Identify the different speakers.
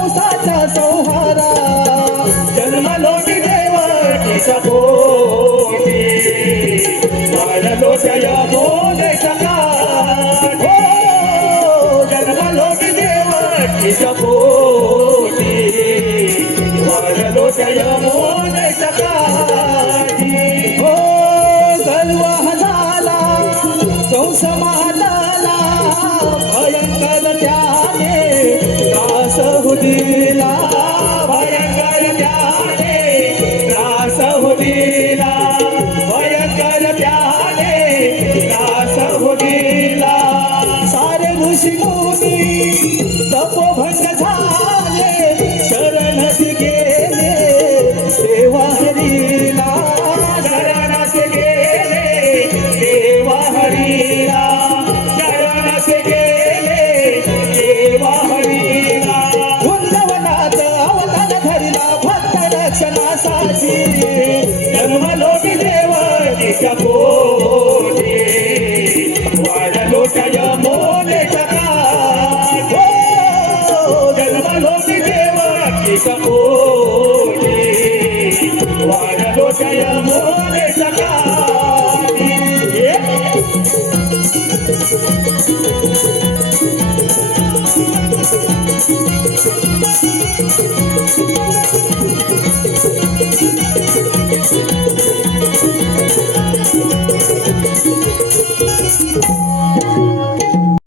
Speaker 1: जन्मलो पावसाचा संहारा. जन्मलो मी देवकीच्या पोटी वाढलो जया मोनेच्या सका हो, जन्मलो मी देवकीच्या पोटी वाढलो जया मोनेच्या सका भक्त रक्षणासाठी जन्मलो मी देवकीच्या पोटी वाढलो त्या मोने काठी. हो, जन्मलो मी देवकीच्या पोटी वाढलो त्या मोनेच्या